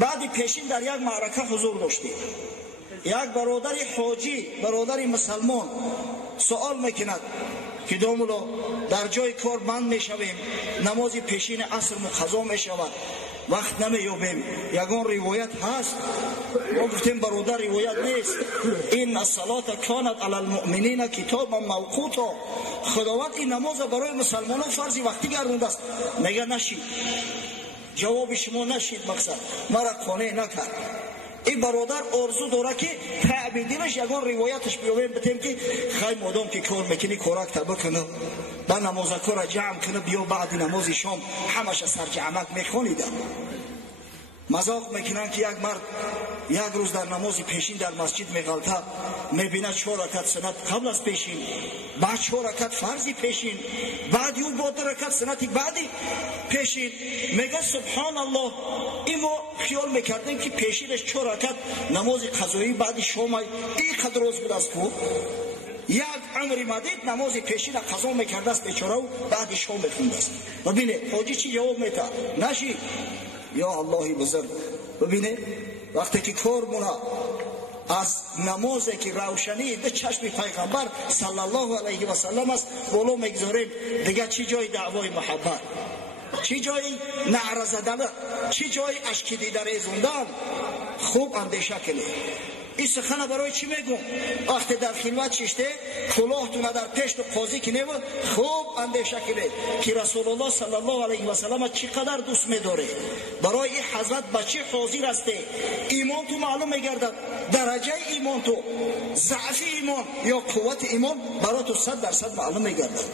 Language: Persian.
بعد پیشین در یک معرکه حضور داشتیم. یک برادر حاجی، برادر مسلمان سوال میکند که دومولا در جای کار بند میشویم، نماز پیشین عصر قضا میشود، وقت نمییابیم، یگان روایت هست؟ ما گفتیم برادر روایت نیست. این الصلاة کانت علی المؤمنین کتابا موقوتا. خداوند این نماز برای مسلمانان فرض وقتی گردونده است. میگه نشید، جواب شما نشید، مقصد مرا قانع نکرد. این برادر آرزو داره که تعبیدینش یگان روایتش بیاویم بتیم که خیلی مادام که کار میکنی کارک تبه کنه با نماز کار جمع کنه، بیا بعد نماز شام همش سرجمک میخونیده. مذاق میکنن که یک مرد یک روز در نماز پیشین در مسجد میغلطه، میبینه 4 رکعت سنت قبل از پیشین، بعد 4 رکعت فرضی پیشین، بعد یو با 2 رکعت سنتی بعدی پیشین. میگه سبحان الله، این ما خیال میکردیم که پیشینش 4 رکعت نماز قضایی بعد شام این قدر روز بود است. کو یک عمری مدید نماز پیشین قضا میکرده است بیچاره و بعد شام میخونده است. ببینه حاجی چی جواب میده؟ نشی یا اللهی بزرگ. ببینه وقتی که کار مونه از نمازی که روشنی به چشم پیغمبر صلی الله علیه و سلم است بالا میگذاریم، دیگه چی جای دعوای محبت، چی جای نعره زدن، چی جای اشک دیده ریزوندن؟ خوب اندیشه کنید. این سخن برای چی میگم؟ وقتی در خلوت ششته کلاهتونه در پشت قاضی کنید، خوب اندیشه کنید که رسول الله صلی الله علیه و سلم چقدر دوست می‌داره. برای این حضرت بچه حاضر است. ایمان تو معلوم میگردد، درجه ایمان تو، ضعف ایمان یا قوت ایمان برای تو 100% معلوم میگردد.